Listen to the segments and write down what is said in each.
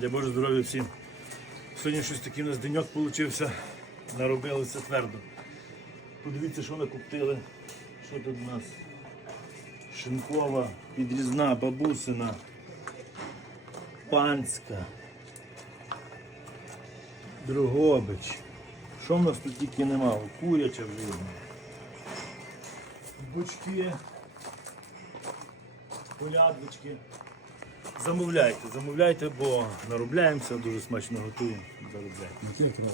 Дай Боже здоров'я всім. Сьогодні щось такий у нас деньок вийшов. Наробилося твердо. Подивіться, що накоптили. Що тут у нас? Шинкова, підрізна, бабусина, панська, Другобич. Що в нас тут тільки нема? Куряча вже. Бучки, колядочки. Замовляйте, замовляйте, бо наробляємося, дуже смачно готуємо. Заробляйте. Який?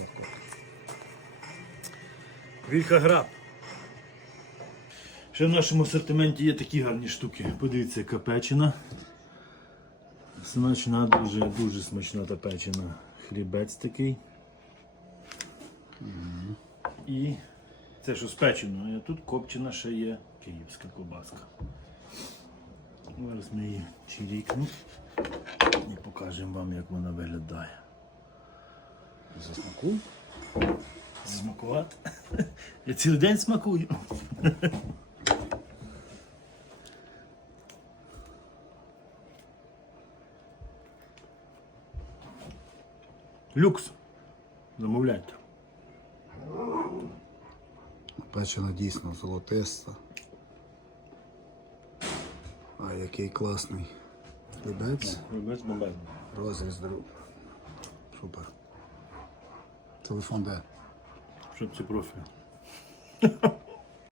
Вілька граб. Ще в нашому асортименті є такі гарні штуки. Подивіться, яка печена. Смачна, дуже, дуже смачна та печена. Хлібець такий. І це що з печеною, а тут копчена ще є київська ковбаска. Зараз ми її чирікнемо і покажемо вам, як вона виглядає. Засмаку? Смакувати. Я цілий день смакую. Люкс. Замовляйте. Печена дійсно золотиста. Який класний хлібець. Любець бомбезний. Розріз друг. Супер. Телефон де? Щоб ці профіль.